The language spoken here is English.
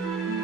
thank you